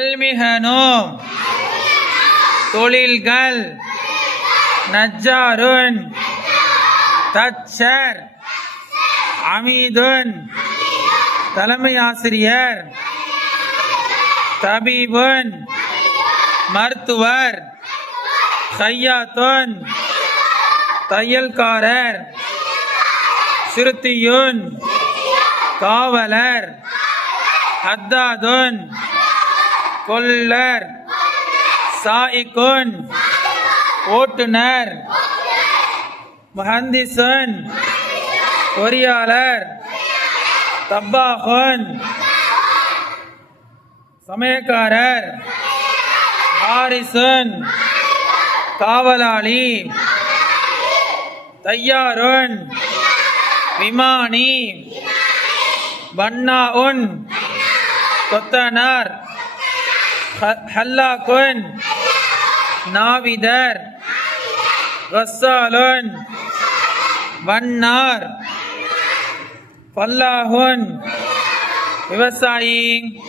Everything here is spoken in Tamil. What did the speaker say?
கல்மிகனோம் தொழில்கள். நஜாருன் தச்சர். அமீதுன். தலைமை ஆசிரியர். தபீபுன். மருத்துவர். சையாத்துன் தையல்காரர். சிறுத்தியுன். காவலர். ஹத்தாதுன். கொல்லர். சாயிகுன். ஓட்டுநர். மஹந்திசன் பொறியாளர். தப்பாகுன். சமயக்காரர். ஹாரிசன் காவலாளி. தையாருன். விமானி. பன்னாவுன் கொத்தனார். ஹ- ஹல்லாக்குன் நாவிதர். ரஸ்ஸாலுன் வன்னார். பல்லாஹுன் விவசாயி.